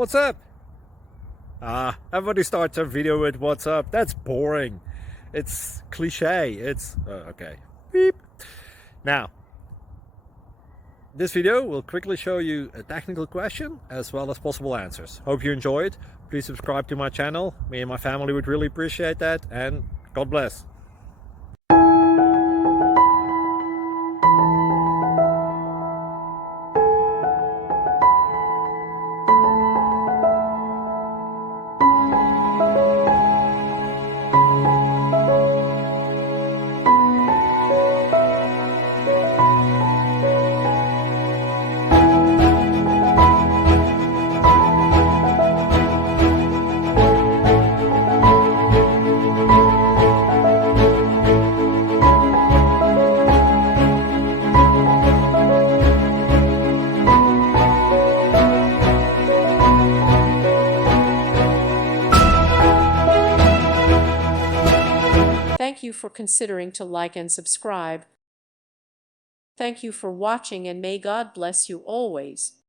What's up? Everybody starts a video with what's up. That's boring. It's cliche. It's okay. Beep. Now, this video will quickly show you a technical question as well as possible answers. Hope you enjoy it. Please subscribe to my channel. Me and my family would really appreciate that, and God bless. Thank you for considering to like and subscribe. Thank you for watching, and may God bless you always.